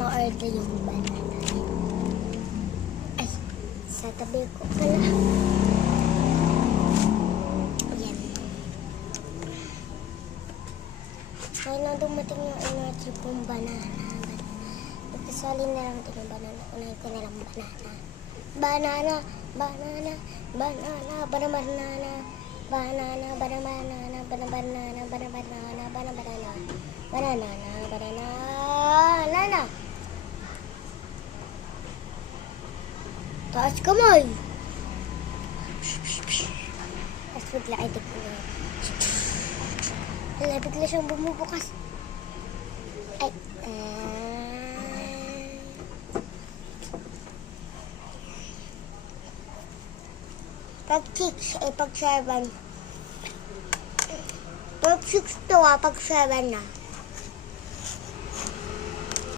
ma-order yung banana. Ay, sa tabi ko pala. Ayan. Kaya na dumating yung energy pong banana. Kasali na lang ito yung banana. Unahin ko na lang banana. Banana, banana, banana, banana, banana, banana, banana, banana, banana, banana, banana, banana, banana, banana. Taas kamay. Tapos bigla ay tignan. Wala, bigla siyang bumubukas. Ay, pag 6 ay pag 7. Pag 6 to pag 7 na.